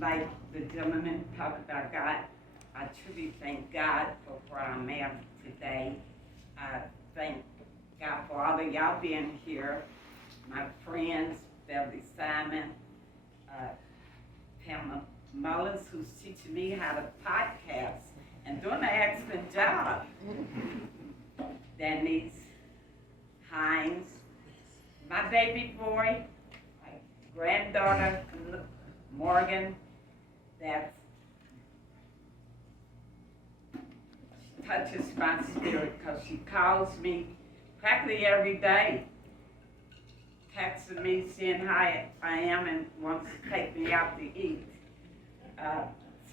like the gentleman talked about God, I truly thank God for where I'm at today. I thank God for all of y'all being here, my friends, Beverly Simon, Pamela Mullins, who's teaching me how to podcast and doing an excellent job. Denise Hines, my baby boy, my granddaughter, Morgan, that touches my spirit because she calls me practically every day, texting me, seeing how I am and wants to take me out to eat.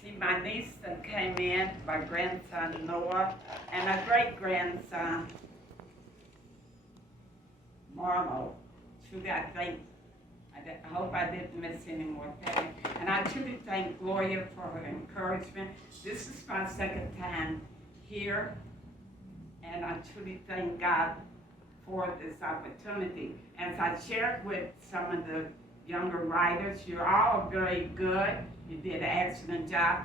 See, my niece that came in, my grandson Noah, and a great-grandson, Marlo. Truly, I hope I didn't miss any more things. And I truly thank Gloria for her encouragement. This is my second time here, and I truly thank God for this opportunity. As I shared with some of the younger writers, you're all very good. You did an excellent job.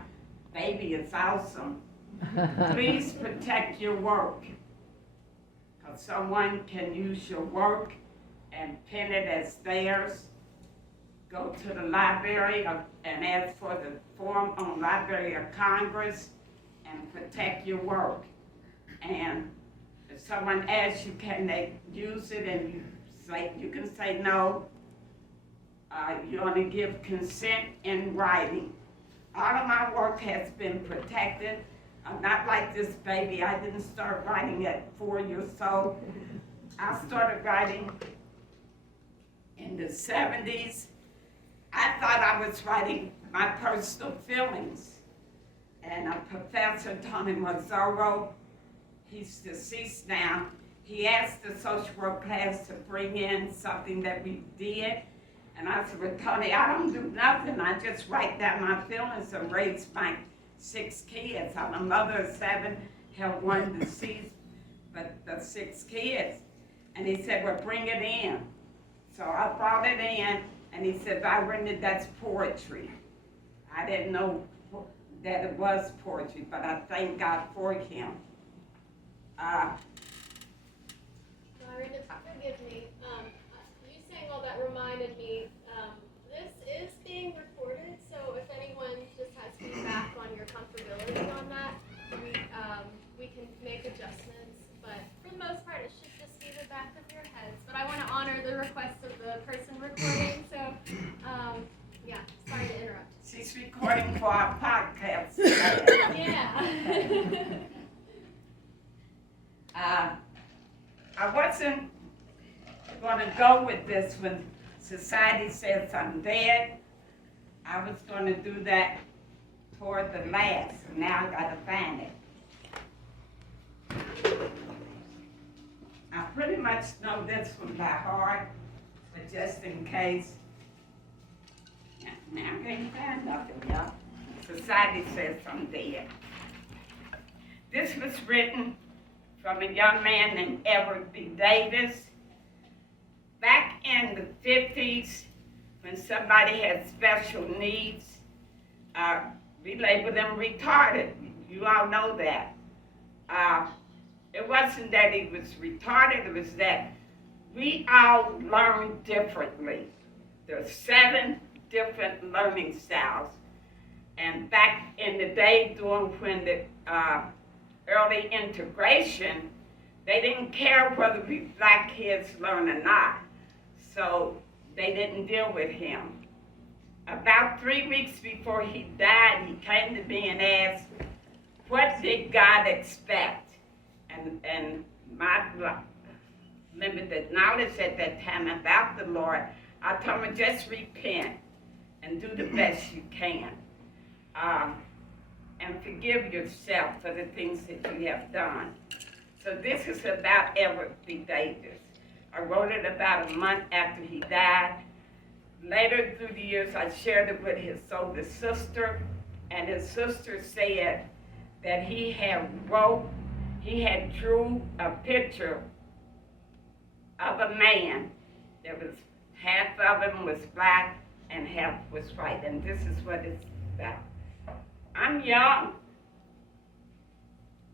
Baby, it's awesome. Please protect your work, because someone can use your work and pin it as theirs. Go to the Library and ask for the form on Library of Congress and protect your work. And if someone asks you, can they use it, and you can say no. You want to give consent in writing. All of my work has been protected. I'm not like this baby. I didn't start writing at 4 years old. I started writing in the 70s. I thought I was writing my personal feelings. And a professor, Tony Mazzaro, he's deceased now, he asked the social work class to bring in something that we did. And I said, well, Tony, I don't do nothing. I just write down my feelings and raise my 6 kids. I'm a mother of 7, have 1 deceased, but the 6 kids. And he said, well, bring it in. So I brought it in, and he said, Virinda, that's poetry. I didn't know that it was poetry, but I thank God for him. Virinda, forgive me. You saying all that reminded me, this is being recorded, so if anyone just has feedback on your comfortability on that, we can make adjustments, but for the most part, it should just be the back of your heads. But I want to honor the request of the person recording, so, yeah, sorry to interrupt. She's recording for our podcast. Yeah. I wasn't going to go with this when society says I'm dead. I was going to do that toward the last, and now I got to find it. I pretty much know this one by heart, but just in case. Now I can't find nothing, y'all. Society says I'm dead. This was written from a young man named Edward B. Davis. Back in the 50s, when somebody had special needs, we labeled them retarded. You all know that. It wasn't that he was retarded, it was that we all learn differently. There are 7 different learning styles. And back in the day, when the early integration, they didn't care whether we black kids learn or not. So they didn't deal with him. About 3 weeks before he died, he came to me and asked, what did God expect? And my limited knowledge at that time about the Lord, I told him, just repent and do the best you can. And forgive yourself for the things that you have done. So this is about Edward B. Davis. I wrote it about a month after he died. Later through the years, I shared it with his older sister, and his sister said that he had drew a picture of a man. There was half of him was black and have what's right. And this is what it's about. I'm young.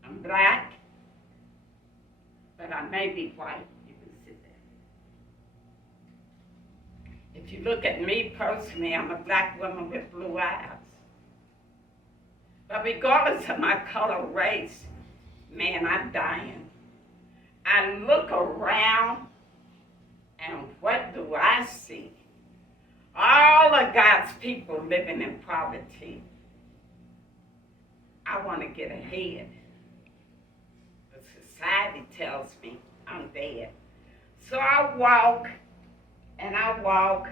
I'm black. But I may be white. You can sit there. If you look at me personally, I'm a black woman with blue eyes. But regardless of my color or race, man, I'm dying. I look around, and what do I see? All of God's people living in poverty. I want to get ahead. But society tells me I'm dead. So I walk, and I walk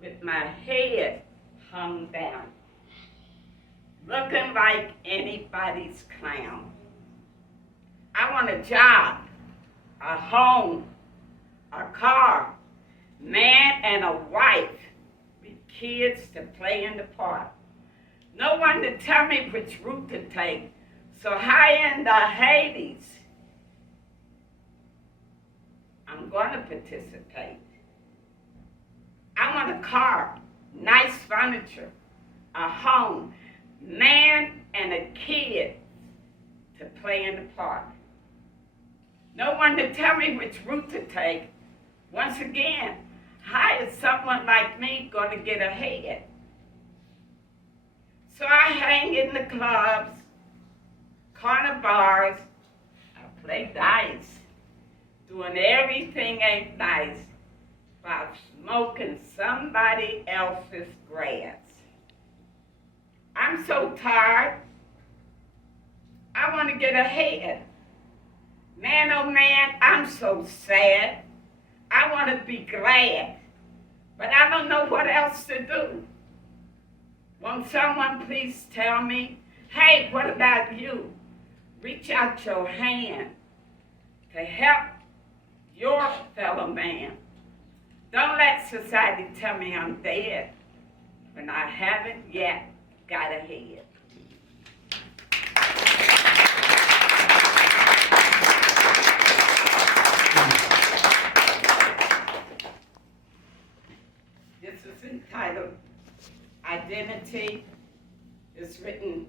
with my head hung down, looking like anybody's clown. I want a job, a home, a car, man and a wife with kids to play in the park. No one to tell me which route to take, so high in the Hades, I'm going to participate. I want a car, nice furniture, a home, man and a kid to play in the park. No one to tell me which route to take. Once again, how is someone like me going to get ahead? So I hang in the clubs, corner bars, I play dice, doing everything ain't nice while smoking somebody else's grass. I'm so tired. I want to get ahead. Man, oh man, I'm so sad. I want to be glad, but I don't know what else to do. Won't someone please tell me, hey, what about you? Reach out your hand to help your fellow man. Don't let society tell me I'm dead when I haven't yet got ahead. This is entitled Identity. It's written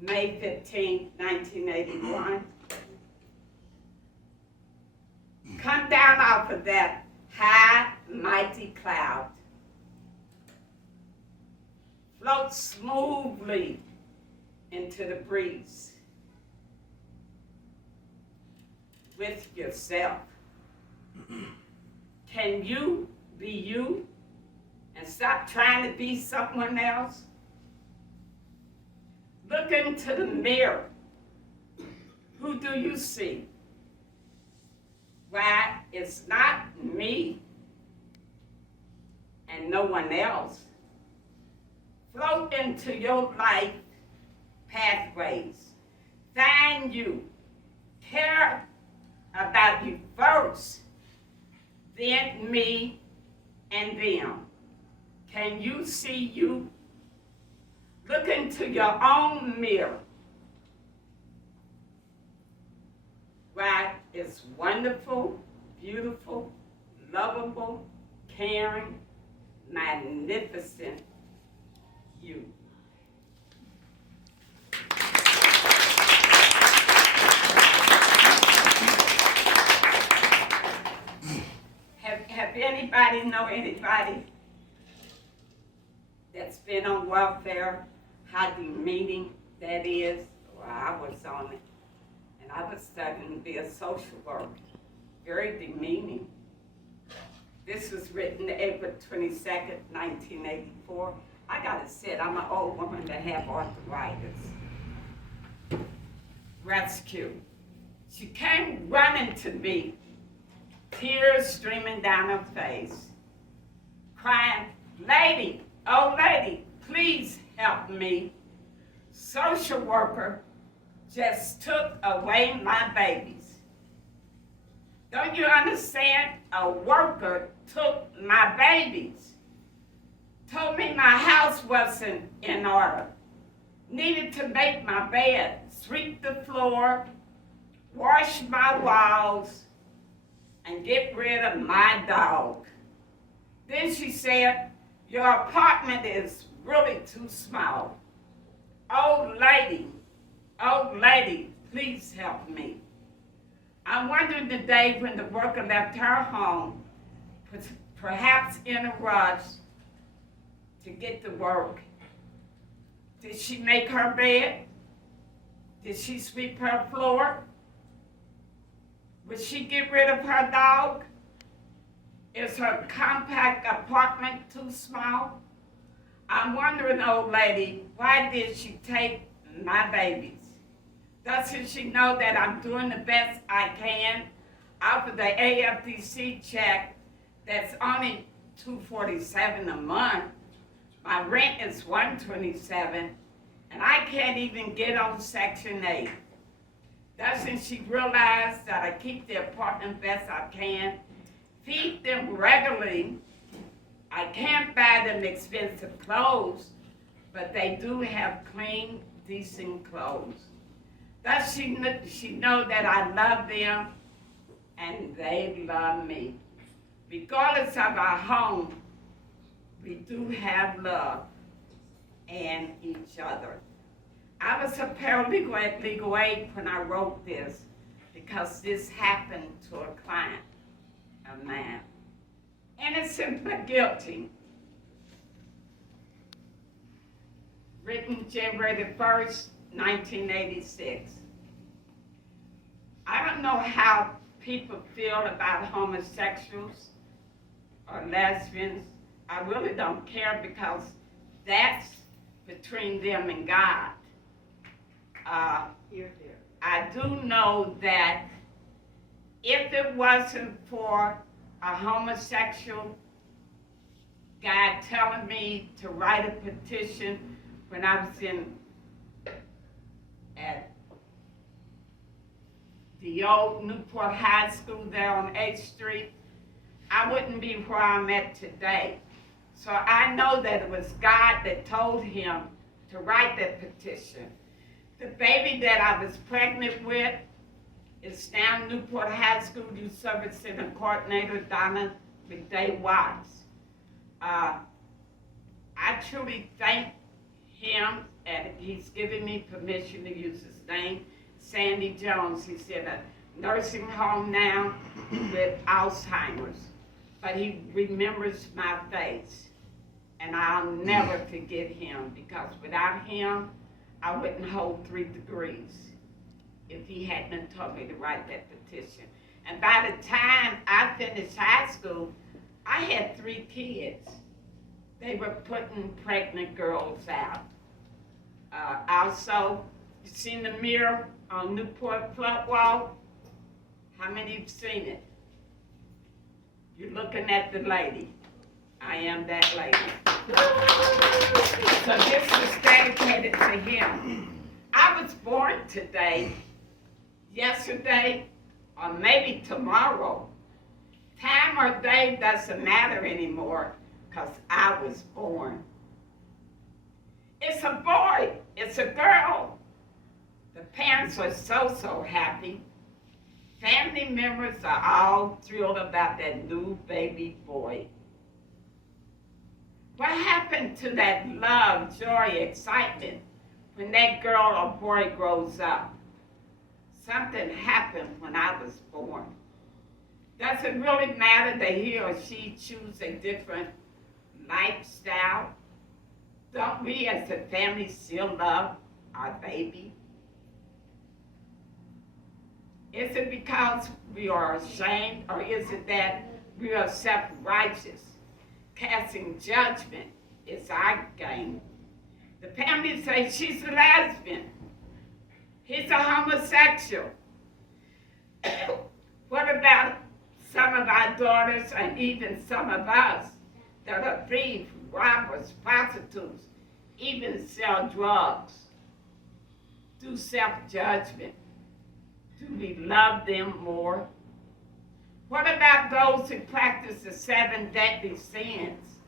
May 15, 1981. Come down off of that high, mighty cloud. Float smoothly into the breeze with yourself. Can you be you and stop trying to be someone else? Look into the mirror. Who do you see? Why, it's not me and no one else. Float into your life pathways. Find you. Care about you first, then me and them. Can you see you? Look into your own mirror. Why, it's wonderful, beautiful, lovable, caring, magnificent you. Have anybody know anybody that's been on welfare, how demeaning that is? Well, I was on it, and I was studying to be a social worker. Very demeaning. This was written April 22nd, 1984. I gotta sit, I'm an old woman that have arthritis. Rescue. She came running to me, tears streaming down her face, crying, lady, oh lady, please help me. Social worker just took away my babies. Don't you understand? A worker took my babies. Told me my house wasn't in order. Needed to make my bed, sweep the floor, wash my walls, and get rid of my dog. Then she said, your apartment is really too small. Old lady, please help me. I'm wondering the day when the worker left her home, perhaps in a rush to get to work. Did she make her bed? Did she sweep her floor? Would she get rid of her dog? Is her compact apartment too small? I'm wondering, old lady, why did she take my babies? Doesn't she know that I'm doing the best I can out of the AFDC check that's only $247 a month? My rent is $127, and I can't even get on Section 8. Doesn't she realize that I keep the apartment best I can, feed them regularly? I can't buy them expensive clothes, but they do have clean, decent clothes. Does she know that I love them and they love me? Regardless of our home, we do have love and each other. I was a paralegal at Legal Aid when I wrote this because this happened to a client, a man. Innocent but guilty. Written January the 1st, 1986. I don't know how people feel about homosexuals or lesbians. I really don't care because that's between them and God. I do know that if it wasn't for a homosexual guy telling me to write a petition when I was at the old Newport High School there on 8th Street, I wouldn't be where I'm at today. So I know that it was God that told him to write that petition. The baby that I was pregnant with is now Newport High School Youth Service Center Coordinator Donna McDay Watts. I truly thank him, and he's given me permission to use his name, Sandy Jones. He's in a nursing home now with Alzheimer's, but he remembers my face, and I'll never forget him because without him, I wouldn't hold 3 degrees if he hadn't told me to write that petition. And by the time I finished high school, I had 3 kids. They were putting pregnant girls out. Also, you seen the mirror on Newport Flood Wall? How many have seen it? You're looking at the lady. I am that lady. So this is dedicated to him. I was born today, yesterday, or maybe tomorrow. Time or day doesn't matter anymore because I was born. It's a boy, it's a girl. The parents are so happy. Family members are all thrilled about that new baby boy. What happened to that love, joy, excitement when that girl or boy grows up? Something happened when I was born. Does it really matter that he or she choose a different lifestyle? Don't we as a family still love our baby? Is it because we are ashamed, or is it that we are self-righteous? Casting judgment is our game. The family says she's a lesbian. He's a homosexual. What about some of our daughters and even some of us that are thieves, robbers, prostitutes, even sell drugs? Do self-judgment. Do we love them more? What about those who practice the 7 deadly sins?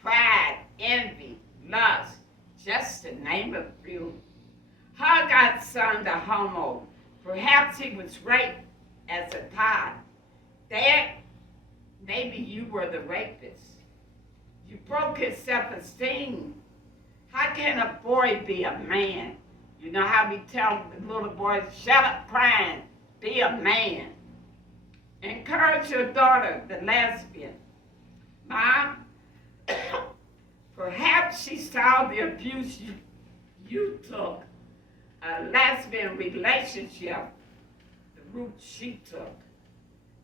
Pride, envy, lust, just to name a few. Hagar's son, the homo, perhaps he was raped as a child. Dad, maybe you were the rapist. You broke his self-esteem. How can a boy be a man? You know how we tell the little boys, shut up crying, be a man. Encourage your daughter, the lesbian. Mom, perhaps she saw the abuse you took, a lesbian relationship, the route she took.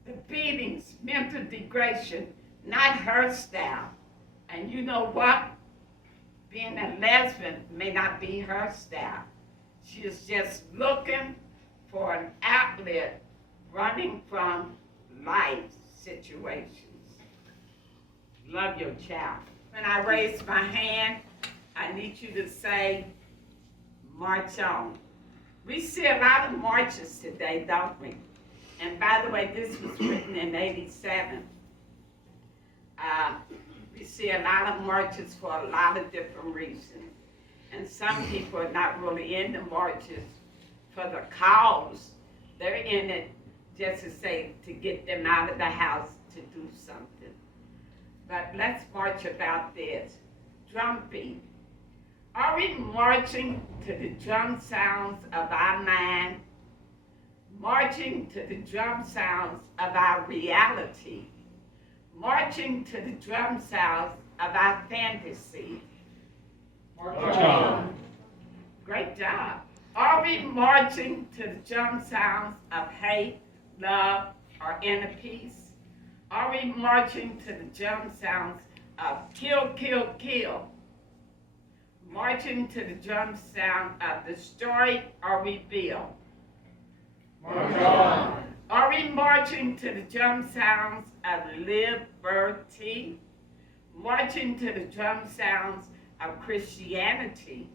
The beatings, mental degradation, not her style. And you know what? Being a lesbian may not be her style. She is just looking for an outlet running from life situations. Love your child. When I raise my hand, I need you to say, march on. We see a lot of marches today, don't we? And by the way, this was written in '87. We see a lot of marches for a lot of different reasons. And some people are not really in the marches for the cause. They're in it just to say, to get them out of the house to do something. But let's march about this. Drum beat. Are we marching to the drum sounds of our mind? Marching to the drum sounds of our reality? Marching to the drum sounds of our fantasy? March on. Great job. Are we marching to the drum sounds of hate, love, or inner peace? Are we marching to the drum sounds of kill, kill, kill? Marching to the drum sound of destroy or rebuild? March on. Are we marching to the drum sounds of liberty? Marching to the drum sounds of Christianity?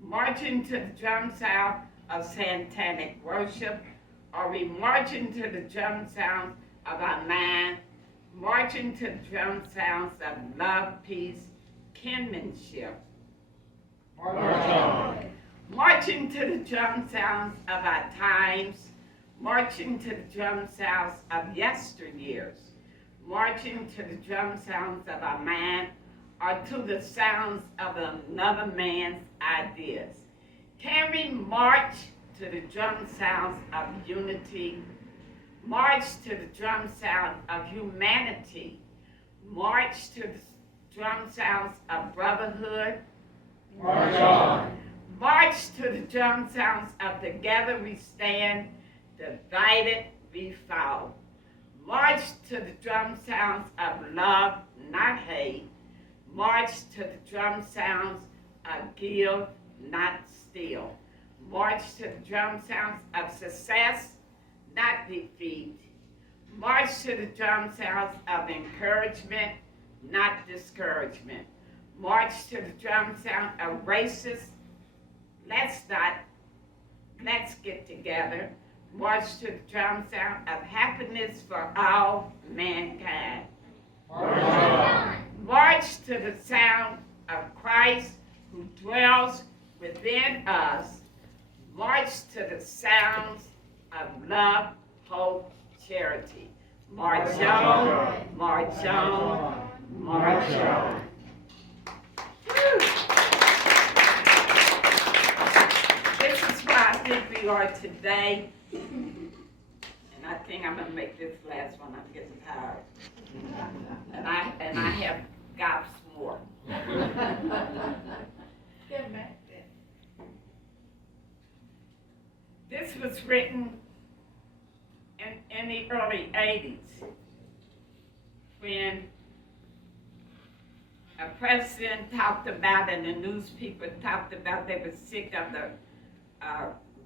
Marching to the drum sound of satanic worship? Are we marching to the drum sounds of our mind? Marching to the drum sounds of love, peace, kinship? March on. Marching to the drum sounds of our times? Marching to the drum sounds of yesteryears? Marching to the drum sounds of our mind, or to the sounds of another man's ideas? Can we march to the drum sounds of unity? March to the drum sound of humanity? March to the drum sounds of brotherhood? March on. March to the drum sounds of together we stand, divided we fall. March to the drum sounds of love, not hate. March to the drum sounds of give, not steal. March to the drum sounds of success, not defeat. March to the drum sounds of encouragement, not discouragement. March to the drum sound of racist, let's get together. March to the drum sound of happiness for all mankind. March on. March to the sound of Christ who dwells within us. March to the sounds of love, hope, charity. March on, march on, march on. This is where I think we are today. And I think I'm gonna make this last one. I'm getting tired. And I have got some more. This was written in the early 80s when a president talked about, and the newspaper talked about, they were sick of the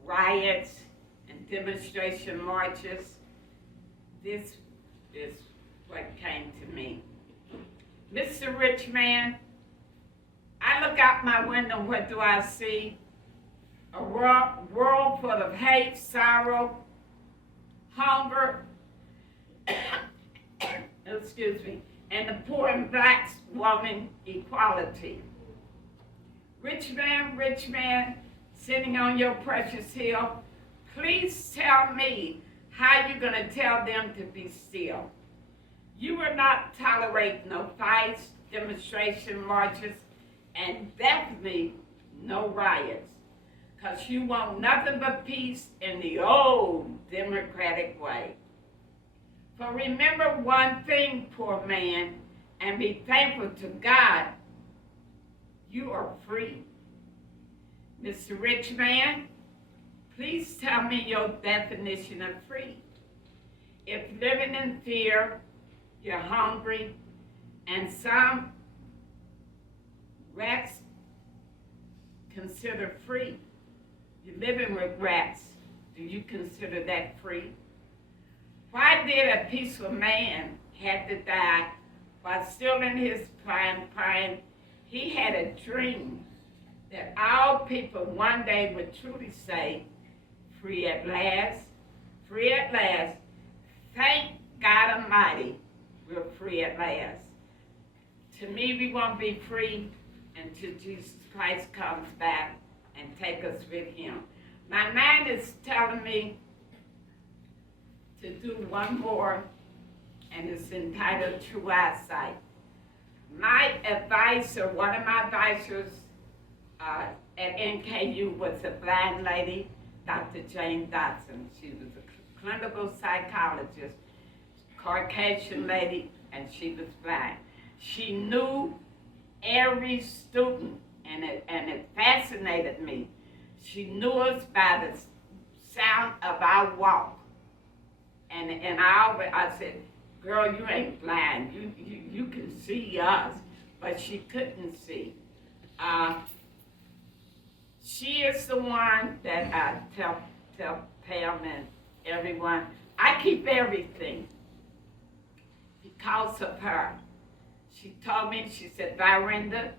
riots and demonstration marches. This is what came to me. Mr. Rich Man, I look out my window, what do I see? A world full of hate, sorrow, hunger, excuse me, and the poor and black woman equality. Rich man, sitting on your precious hill, please tell me how you're gonna tell them to be still. You will not tolerate no fights, demonstration marches, and definitely no riots. Because you want nothing but peace in the old democratic way. For remember one thing, poor man, and be thankful to God, you are free. Mr. Rich Man, please tell me your definition of free. If living in fear, you're hungry, and some rats consider free. You're living with rats. Do you consider that free? Why did a peaceful man have to die while still in his prime? He had a dream that all people one day would truly say, free at last, free at last. Thank God Almighty, we're free at last. To me, we won't be free until Jesus Christ comes back and take us with him. My mind is telling me to do one more, and it's entitled True Eyesight. My advisor, one of my advisors at NKU was a blind lady, Dr. Jane Dotson. She was a clinical psychologist, Caucasian lady, and she was blind. She knew every student, and it fascinated me. She knew us by the sound of our walk. And I said, girl, you ain't blind. You can see us, but she couldn't see. She is the one that I tell Pam and everyone, I keep everything because of her. She told me, she said, Virinda,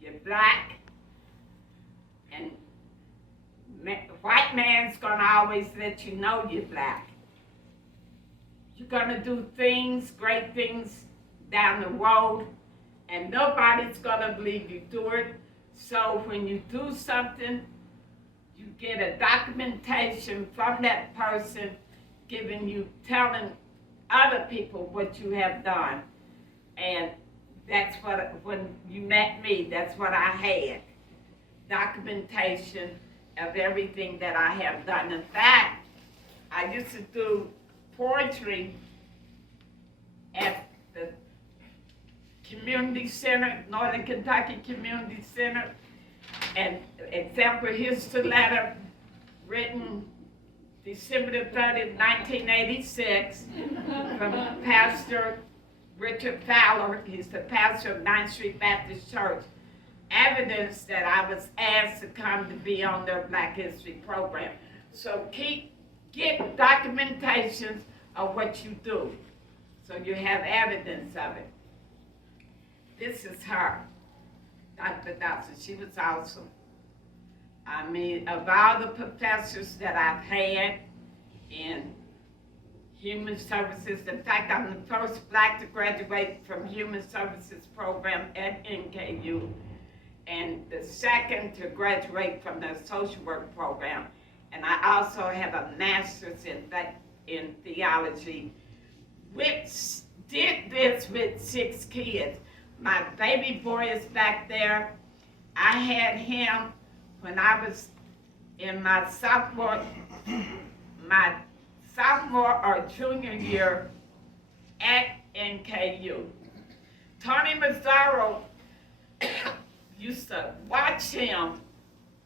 you're black, and white man's gonna always let you know you're black. You're gonna do things, great things down the road, and nobody's gonna believe you do it. So when you do something, you get a documentation from that person telling other people what you have done. And that's what, when you met me, that's what I had. Documentation of everything that I have done. In fact, I used to do poetry at the community center, Northern Kentucky Community Center. And example, here's the letter written December the 30th, 1986, from Pastor Richard Fowler. He's the pastor of 9th Street Baptist Church. Evidence that I was asked to come to be on their Black History program. So get documentations of what you do, so you have evidence of it. This is her, Dr. Dawson. She was awesome. I mean, of all the professors that I've had in human services, in fact, I'm the first black to graduate from human services program at NKU, and the second to graduate from the social work program. And I also have a master's in theology, which did this with 6 kids. My baby boy is back there. I had him when I was in my sophomore or junior year at NKU. Tony Mazzaro used to watch him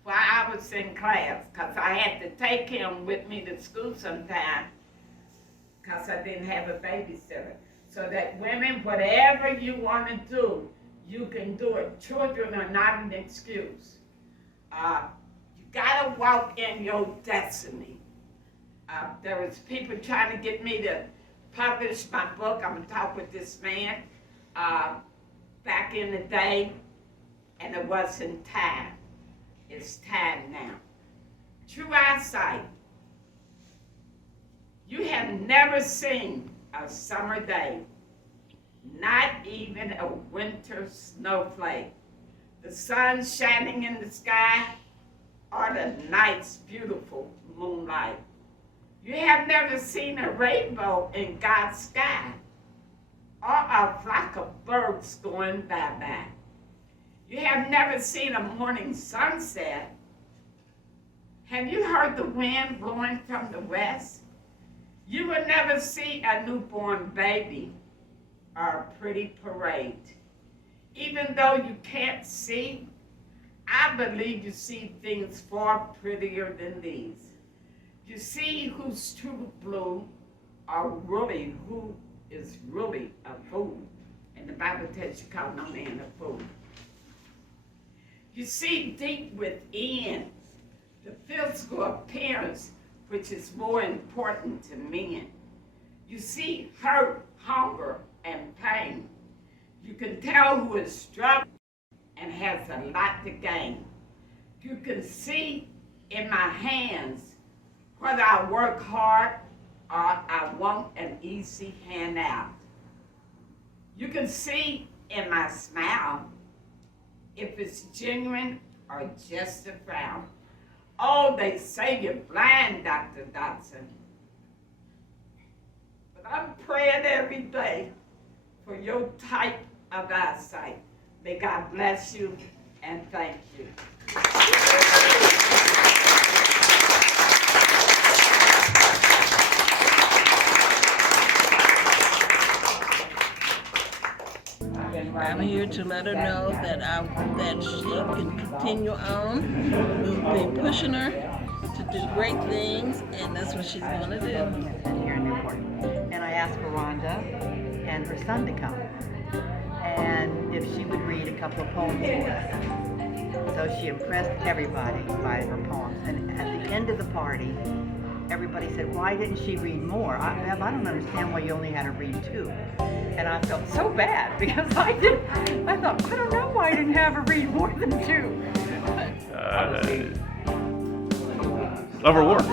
while I was in class, because I had to take him with me to school sometime because I didn't have a babysitter. So that women, whatever you want to do, you can do it. Children are not an excuse. You gotta walk in your destiny. There was people trying to get me to publish my book. I'm gonna talk with this man back in the day, and it wasn't time. It's time now. True eyesight. You have never seen a summer day, not even a winter snowflake, the sun shining in the sky, or the night's beautiful moonlight. You have never seen a rainbow in God's sky, or a flock of birds going bye-bye. You have never seen a morning sunset. Have you heard the wind blowing from the west? You will never see a newborn baby or a pretty parade. Even though you can't see, I believe you see things far prettier than these. You see who's true blue or really who is really a fool. And the Bible tells you call no man a fool. You see deep within the physical appearance, which is more important to men. You see hurt, hunger, and pain. You can tell who is struggling and has a lot to gain. You can see in my hands whether I work hard or I want an easy handout. You can see in my smile if it's genuine or just a frown. Oh, they say you're blind, Dr. Dodson. But I'm praying every day for your type of eyesight. May God bless you and thank you. I'm here to let her know that she can continue on. We'll be pushing her to do great things, and that's what she's going to do. Here in Newport. And I asked Virinda and her son to come, and if she would read a couple of poems for us. So she impressed everybody by her poems. And at the end of the party, everybody said, why didn't she read more? I don't understand why you only had her read 2. And I felt so bad because I thought, I don't know why I didn't have her read more than 2. Love her work.